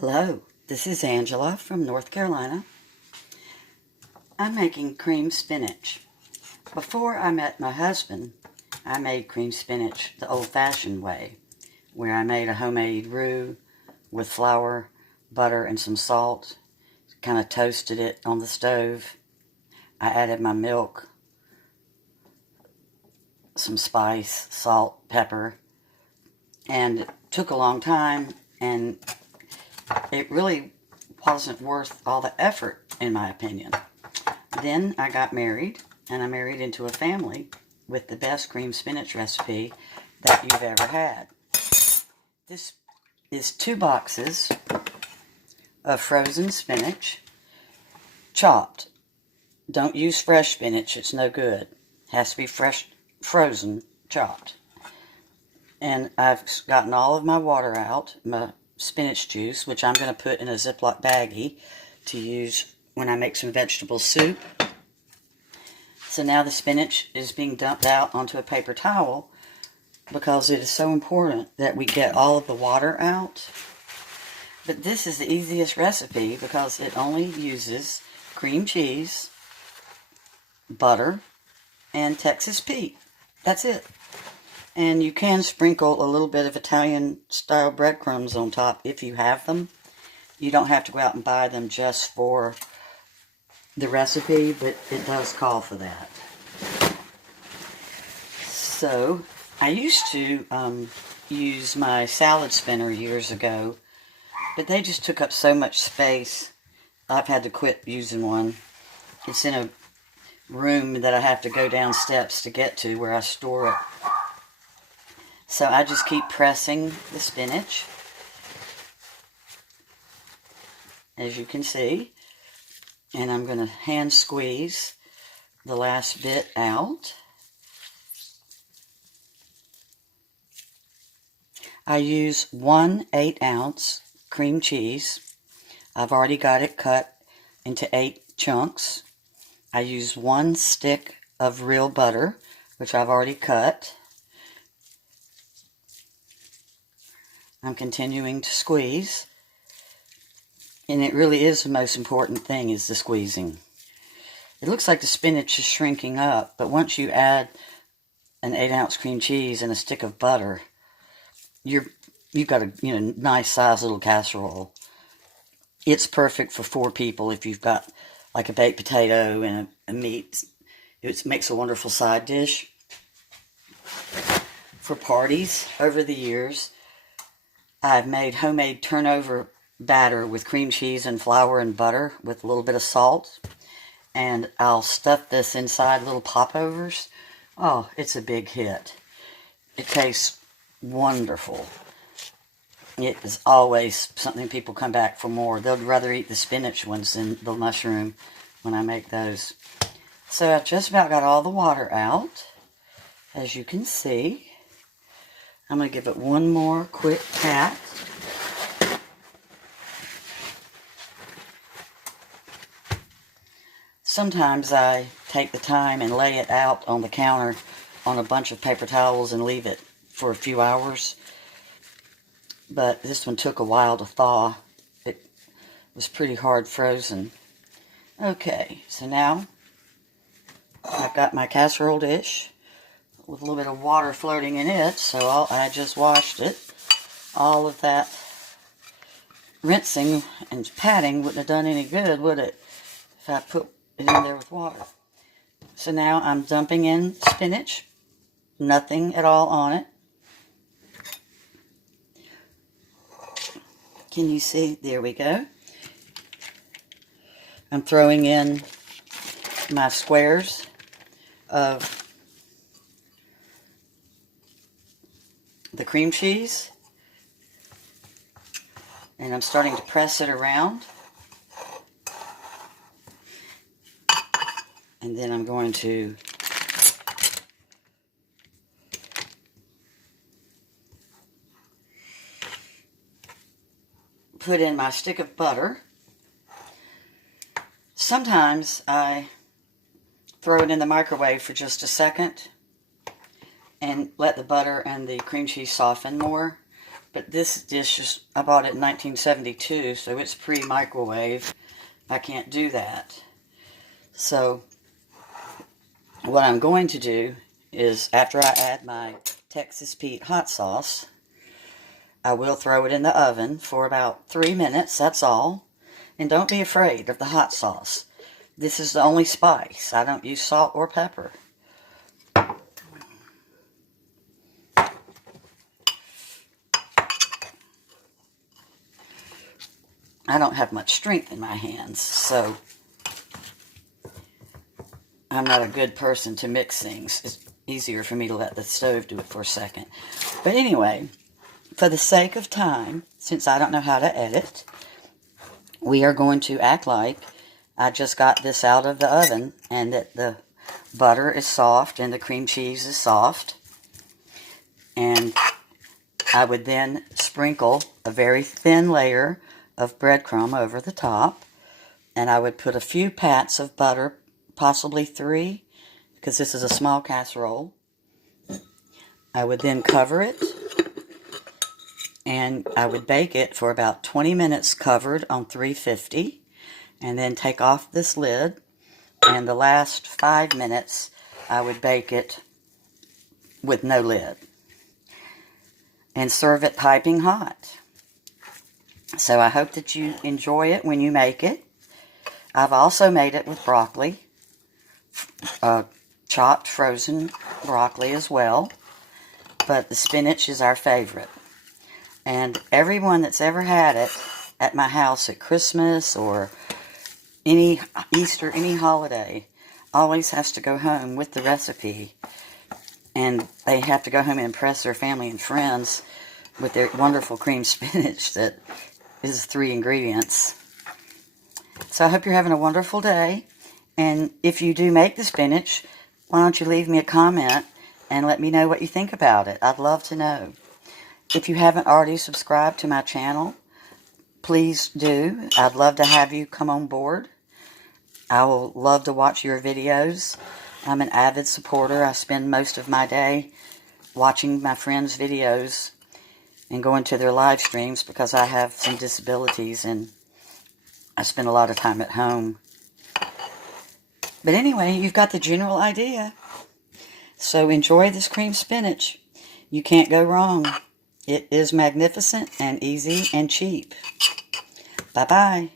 Hello, this is Angela from North Carolina. I'm making cream spinach. Before I met my husband, I made cream spinach the old-fashioned way, where I made a homemade roux with flour, butter, and some salt, kind of toasted it on the stove. I added my milk, some spice, salt, pepper, and it took a long time, and it really wasn't worth all the effort, in my opinion. Then I got married, and I married into a family with the best cream spinach recipe that you've ever had. This is 2 boxes of frozen spinach, chopped. Don't use fresh spinach, it's no good. It has to be fresh, frozen, chopped. And I've gotten all of my water out, my spinach juice, which I'm going to put in a Ziploc baggie to use when I make some vegetable soup. So now the spinach is being dumped out onto a paper towel because it is so important that we get all of the water out. But this is the easiest recipe because it only uses cream cheese, butter, and Texas Pete. That's it. And you can sprinkle a little bit of Italian-style breadcrumbs on top if you have them. You don't have to go out and buy them just for the recipe, but it does call for that. So, I used to use my salad spinner years ago, but they just took up so much space, I've had to quit using one. It's in a room that I have to go down steps to get to where I store it. So I just keep pressing the spinach, as you can see, and I'm going to hand squeeze the last bit out. I use 1 8-ounce cream cheese. I've already got it cut into 8 chunks. I use 1 stick of real butter, which I've already cut. I'm continuing to squeeze, and it really is the most important thing, is the squeezing. It looks like the spinach is shrinking up, but once you add an 8-ounce cream cheese and a stick of butter, you've got a nice sized little casserole. It's perfect for 4 people if you've got like a baked potato and a meat. It makes a wonderful side dish. For parties over the years, I've made homemade turnover batter with cream cheese and flour and butter with a little bit of salt. And I'll stuff this inside little popovers. Oh, it's a big hit. It tastes wonderful. It is always something people come back for more. They'll rather eat the spinach ones than the mushroom when I make those. So I've just about got all the water out, as you can see. I'm going to give it one more quick pat. Sometimes I take the time and lay it out on the counter on a bunch of paper towels and leave it for a few hours. But this one took a while to thaw. It was pretty hard frozen. Okay, so now I've got my casserole dish with a little bit of water floating in it, so I just washed it. All of that rinsing and patting wouldn't have done any good, would it, if I put it in there with water. So now I'm dumping in spinach, nothing at all on it. Can you see? There we go. I'm throwing in my squares of the cream cheese, and I'm starting to press it around, and then I'm going to put in my stick of butter. Sometimes I throw it in the microwave for just a second and let the butter and the cream cheese soften more. But this dish, I bought it in 1972, so it's pre-microwave. I can't do that. So what I'm going to do is, after I add my Texas Pete hot sauce, I will throw it in the oven for about 3 minutes, that's all. And don't be afraid of the hot sauce. This is the only spice. I don't use salt or pepper. I don't have much strength in my hands, so I'm not a good person to mix things. It's easier for me to let the stove do it for a second. But anyway, for the sake of time, since I don't know how to edit, we are going to act like I just got this out of the oven and that the butter is soft and the cream cheese is soft. And I would then sprinkle a very thin layer of breadcrumb over the top, and I would put a few pats of butter, possibly 3, because this is a small casserole. I would then cover it, and I would bake it for about 20 minutes covered on 350, and then take off this lid, and the last 5 minutes I would bake it with no lid, and serve it piping hot. So I hope that you enjoy it when you make it. I've also made it with broccoli, chopped frozen broccoli as well, but the spinach is our favorite. And everyone that's ever had it at my house at Christmas or any Easter, any holiday, always has to go home with the recipe, and they have to go home and impress their family and friends with their wonderful cream spinach that is 3 ingredients. So I hope you're having a wonderful day. And if you do make the spinach, why don't you leave me a comment and let me know what you think about it. I'd love to know. If you haven't already subscribed to my channel, please do. I'd love to have you come on board. I will love to watch your videos. I'm an avid supporter. I spend most of my day watching my friends' videos and going to their live streams because I have some disabilities and I spend a lot of time at home. But anyway, you've got the general idea. So enjoy this cream spinach. You can't go wrong. It is magnificent and easy and cheap. Bye-bye.